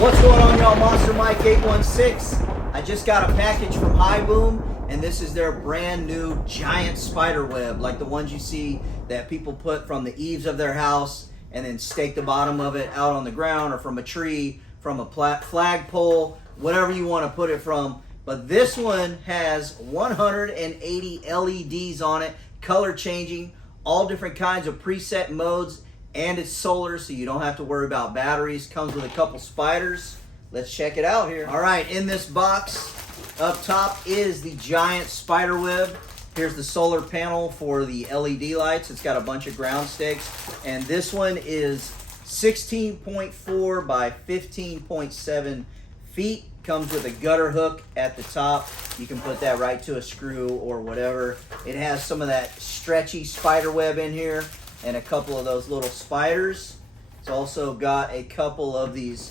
What's going on, y'all? Monster Mike 816. I just got a package from Hiboom, and this is their brand new giant spider web, like the ones you see that people put from the eaves of their house and then stake the bottom of it out on the ground, or from a tree, from a flagpole, whatever you want to put it from. But this one has 180 LEDs on it, color changing, all different kinds of preset modes, and it's solar, so you don't have to worry about batteries. Comes with a couple spiders. Let's check it out here. All right, in this box up top is the giant spider web. Here's the solar panel for the LED lights. It's got a bunch of ground stakes, and this one is 16.4 by 15.7 feet. Comes with a gutter hook at the top. You can put that right to a screw or whatever. It has some of that stretchy spider web in here and a couple of those little spiders. It's also got a couple of these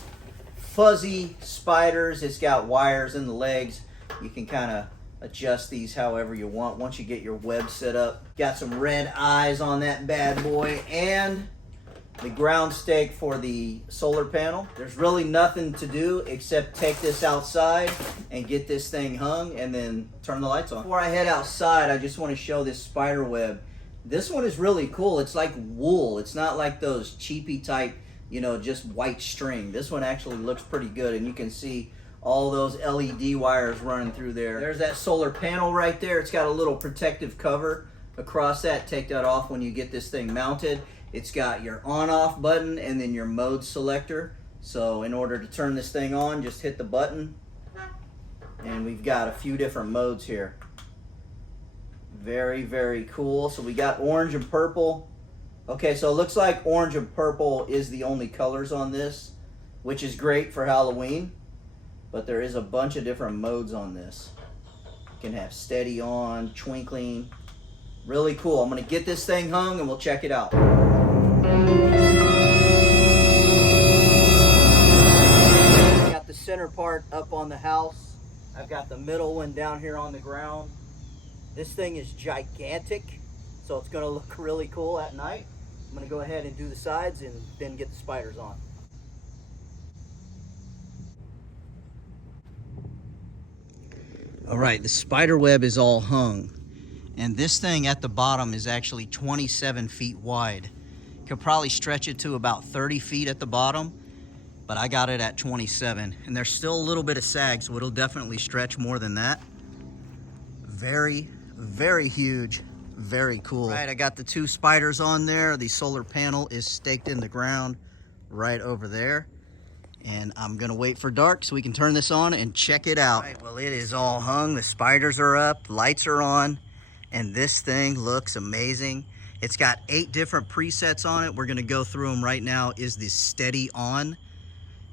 fuzzy spiders. It's got wires in the legs. You can kind of adjust these however you want once you get your web set up. Got some red eyes on that bad boy, and the ground stake for the solar panel. There's really nothing to do except take this outside and get this thing hung and then turn the lights on. Before I head outside, I just want to show this spider web. This one is really cool. It's like wool. It's not like those cheapy type, you know, just white string. This one actually looks pretty good, and you can see all those LED wires running through there. There's that solar panel right there. It's got a little protective cover across that. Take that off when you get this thing mounted. It's got your on-off button and then your mode selector. So in order to turn this thing on, just hit the button. And we've got a few different modes here. Very, very cool. So we got orange and purple. Okay, so it looks like orange and purple is the only colors on this, which is great for Halloween. But there is a bunch of different modes on this. You can have steady on, twinkling. Really cool. I'm going to get this thing hung and we'll check it out. Got the center part up on the house. I've got the middle one down here on the ground. This thing is gigantic, so it's going to look really cool at night. I'm going to go ahead and do the sides and then get the spiders on. All right, the spider web is all hung, and this thing at the bottom is actually 27 feet wide. Could probably stretch it to about 30 feet at the bottom, but I got it at 27, and there's still a little bit of sag, so it'll definitely stretch more than that. Very, very huge, very cool. All right, I got the two spiders on there. The solar panel is staked in the ground right over there. And I'm gonna wait for dark so we can turn this on and check it out. All right, well, it is all hung. The spiders are up, lights are on, and this thing looks amazing. It's got 8 different presets on it. We're gonna go through them right now. Is the steady on,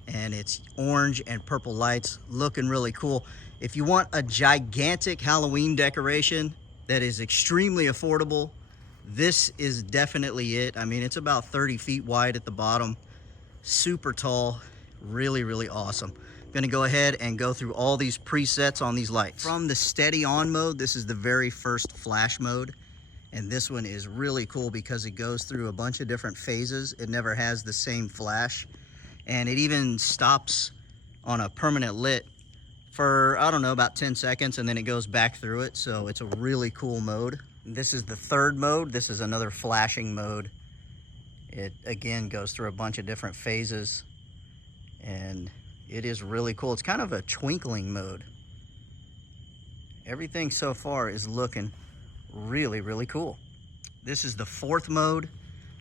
and it's orange and purple lights, looking really cool. If you want a gigantic Halloween decoration that is extremely affordable, this is definitely it. I mean, it's about 30 feet wide at the bottom, super tall, really, really awesome. I'm gonna go ahead and go through all these presets on these lights. From the steady on mode, this is the very first flash mode. And this one is really cool because it goes through a bunch of different phases. It never has the same flash. And it even stops on a permanent lit for, I don't know, about 10 seconds, and then it goes back through it. So it's a really cool mode. This is the third mode. This is another flashing mode. It, again, goes through a bunch of different phases, and it is really cool. It's kind of a twinkling mode. Everything so far is looking really, really cool. This is the fourth mode,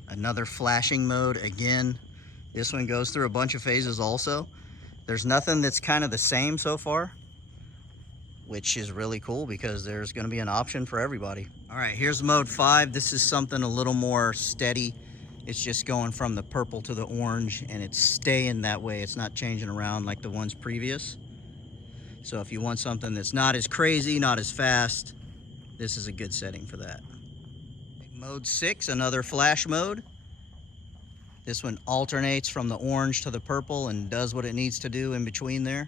another flashing mode. Again, this one goes through a bunch of phases also. There's nothing that's kind of the same so far, which is really cool because there's going to be an option for everybody. All right, here's mode 5. This is something a little more steady. It's just going from the purple to the orange, and it's staying that way. It's not changing around like the ones previous. So if you want something that's not as crazy, not as fast, this is a good setting for that. Mode 6, another flash mode. This one alternates from the orange to the purple and does what it needs to do in between there.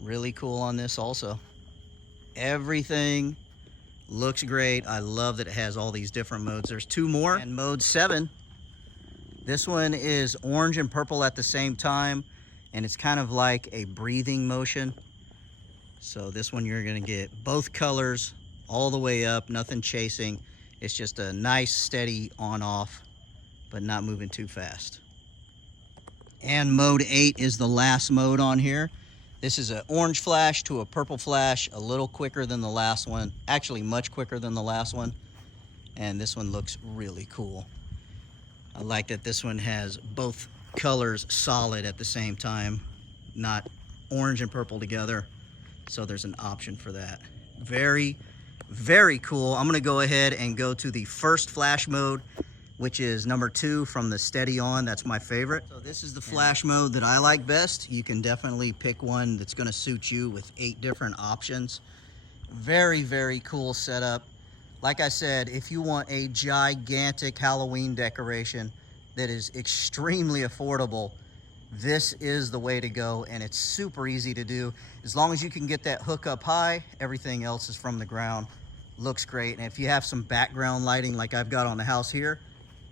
Really cool on this also. Everything looks great. I love that it has all these different modes. There's 2 more. And mode 7, this one is orange and purple at the same time. and it's kind of like a breathing motion. So this one you're gonna get both colors all the way up, nothing chasing. It's just a nice steady on off, but not moving too fast. And mode 8 is the last mode on here. This is an orange flash to a purple flash, a little quicker than the last one, actually much quicker than the last one. And this one looks really cool. I like that this one has both colors solid at the same time, not orange and purple together. So there's an option for that. Very, very cool. I'm gonna go ahead and go to the first flash mode, which is number 2 from the steady on. That's my favorite. So this is the flash mode that I like best. You can definitely pick one that's gonna suit you with 8 different options. Very, very cool setup. Like I said, if you want a gigantic Halloween decoration that is extremely affordable, this is the way to go, and it's super easy to do. As long as you can get that hook up high, everything else is from the ground. Looks great, and if you have some background lighting like I've got on the house here,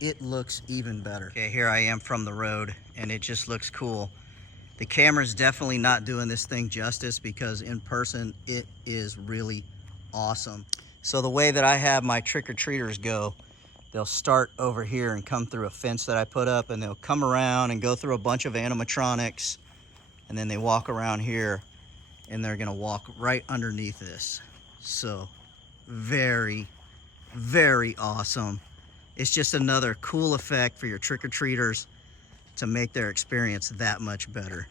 it looks even better. Okay, here I am from the road, and it just looks cool. The camera's definitely not doing this thing justice, because in person, it is really awesome. So the way that I have my trick-or-treaters go, they'll start over here and come through a fence that I put up, and they'll come around and go through a bunch of animatronics, and then they walk around here, and they're gonna walk right underneath this. So very, very awesome. It's just another cool effect for your trick-or-treaters to make their experience that much better.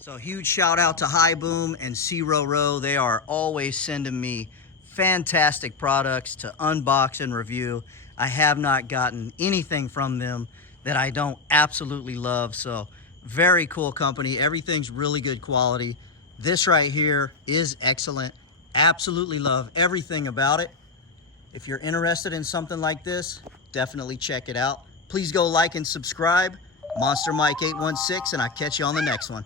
So huge shout out to Hiboom and Row. They are always sending me fantastic products to unbox and review. I have not gotten anything from them that I don't absolutely love. So very cool company. Everything's really good quality. This right here is excellent. Absolutely love everything about it. If you're interested in something like this, definitely check it out. Please go like and subscribe. Monster Mike 816, and I'll catch you on the next one.